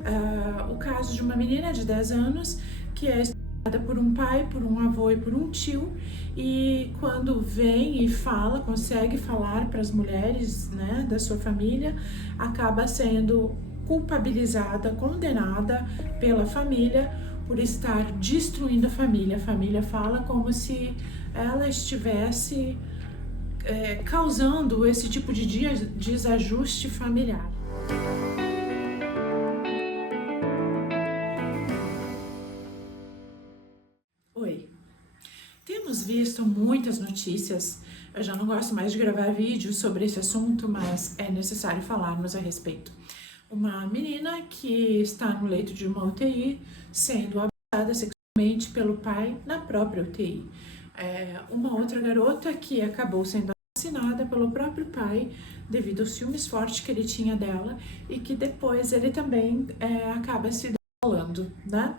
O caso de uma menina de 10 anos que é estuprada por um pai, por um avô e por um tio, e quando vem e fala, consegue falar para as mulheres, né, da sua família, acaba sendo culpabilizada, condenada pela família por estar destruindo a família. A família fala como se ela estivesse causando esse tipo de desajuste familiar. Oi. Temos visto muitas notícias, eu já não gosto mais de gravar vídeos sobre esse assunto, mas é necessário falarmos a respeito. Uma menina que está no leito de uma UTI sendo abusada sexualmente pelo pai na própria UTI. Uma outra garota que acabou sendo assassinada pelo próprio pai devido aos ciúmes fortes que ele tinha dela e que depois ele também acaba se desenrolando, né?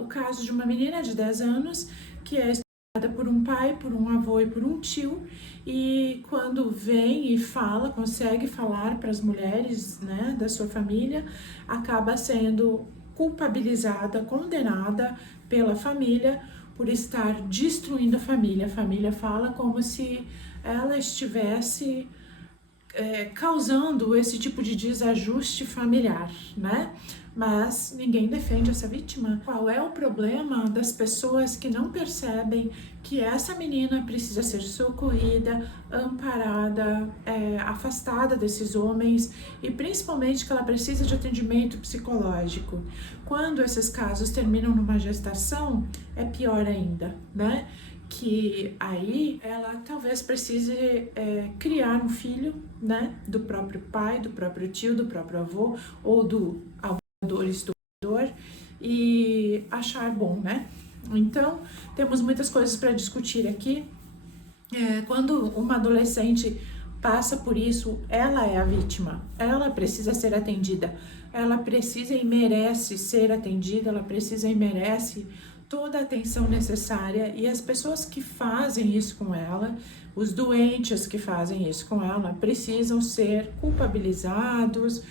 O caso de uma menina de 10 anos que é estuprada por um pai, por um avô e por um tio, e quando vem e fala, consegue falar para as mulheres, né, da sua família, acaba sendo culpabilizada, condenada pela família por estar destruindo a família. A família fala como se ela estivesse causando esse tipo de desajuste familiar, né? Mas ninguém defende essa vítima. Qual é o problema das pessoas que não percebem que essa menina precisa ser socorrida, amparada, afastada desses homens e principalmente que ela precisa de atendimento psicológico? Quando esses casos terminam numa gestação, é pior ainda, né? Que aí ela talvez precise criar um filho, né, do próprio pai, do próprio tio, do próprio avô ou do abusador, estuprador, e achar bom, né? Então, temos muitas coisas para discutir aqui. Quando uma adolescente passa por isso, ela é a vítima, ela precisa ser atendida, ela precisa e merece ser atendida, ela precisa e merece toda a atenção necessária, e as pessoas que fazem isso com ela, os doentes que fazem isso com ela, precisam ser culpabilizados,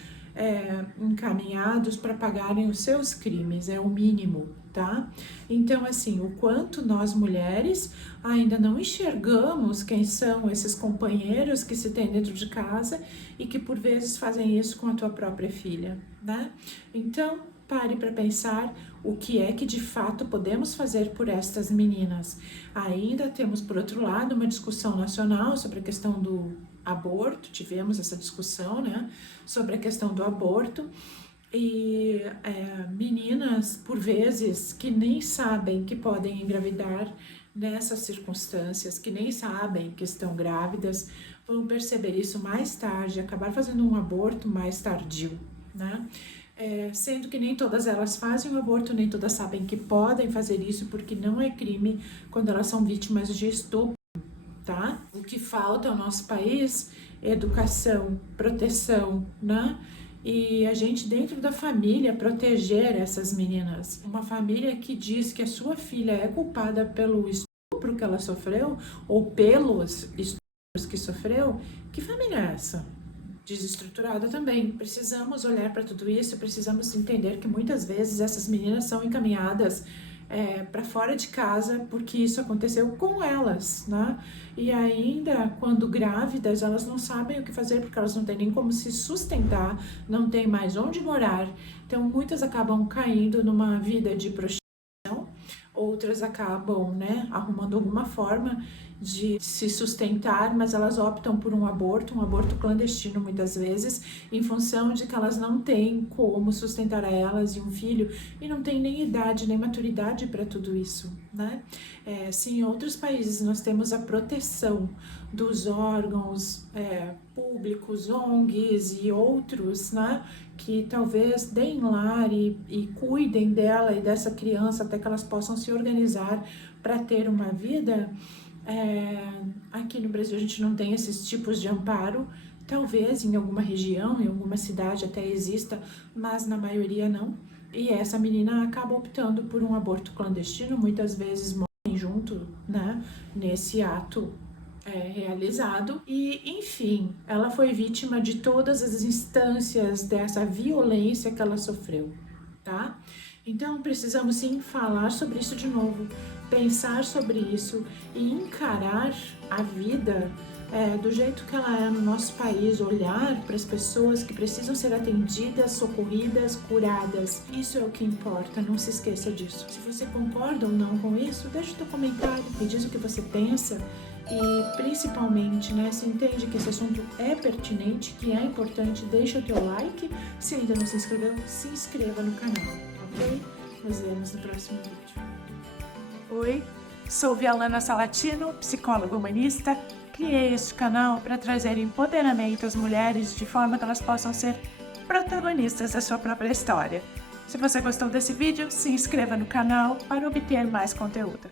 encaminhados para pagarem os seus crimes, é o mínimo, tá? Então, assim, o quanto nós mulheres ainda não enxergamos quem são esses companheiros que se tem dentro de casa e que por vezes fazem isso com a tua própria filha, né? Então, pare para pensar o que é que de fato podemos fazer por estas meninas. Ainda temos, por outro lado, uma discussão nacional sobre a questão do aborto, tivemos essa discussão, né, sobre a questão do aborto, e meninas, por vezes, que nem sabem que podem engravidar nessas circunstâncias, que nem sabem que estão grávidas, vão perceber isso mais tarde, acabar fazendo um aborto mais tardio, né? Sendo que nem todas elas fazem o aborto, nem todas sabem que podem fazer isso, porque não é crime quando elas são vítimas de estupro, tá? O que falta ao nosso país é educação, proteção, né? E a gente dentro da família proteger essas meninas. Uma família que diz que a sua filha é culpada pelo estupro que ela sofreu ou pelos estupros que sofreu, que família é essa? Desestruturada também. Precisamos olhar para tudo isso, precisamos entender que muitas vezes essas meninas são encaminhadas para fora de casa porque isso aconteceu com elas, né? E ainda quando grávidas, elas não sabem o que fazer porque elas não têm nem como se sustentar, não têm mais onde morar. Então muitas acabam caindo numa vida de prostituição, outras acabam, né, arrumando alguma forma de se sustentar, mas elas optam por um aborto clandestino muitas vezes, em função de que elas não têm como sustentar a elas e um filho, e não têm nem idade, nem maturidade para tudo isso, né? Se em outros países nós temos a proteção dos órgãos públicos, ONGs e outros, né, que talvez deem lar e cuidem dela e dessa criança até que elas possam se organizar para ter uma vida, aqui no Brasil a gente não tem esses tipos de amparo. Talvez em alguma região, em alguma cidade até exista, mas na maioria não. E essa menina acaba optando por um aborto clandestino, muitas vezes morrem junto, né, nesse ato realizado e, enfim, ela foi vítima de todas as instâncias dessa violência que ela sofreu, tá? Então, precisamos sim falar sobre isso de novo, pensar sobre isso e encarar a vida do jeito que ela é no nosso país, olhar para as pessoas que precisam ser atendidas, socorridas, curadas. Isso é o que importa, não se esqueça disso. Se você concorda ou não com isso, deixa o teu comentário, me diz o que você pensa e principalmente, né, se entende que esse assunto é pertinente, que é importante, deixa o teu like. Se ainda não se inscreveu, se inscreva no canal, ok? Nos vemos no próximo vídeo. Oi, sou Vialana Salatino, psicóloga humanista. Criei este canal para trazer empoderamento às mulheres de forma que elas possam ser protagonistas da sua própria história. Se você gostou desse vídeo, se inscreva no canal para obter mais conteúdo.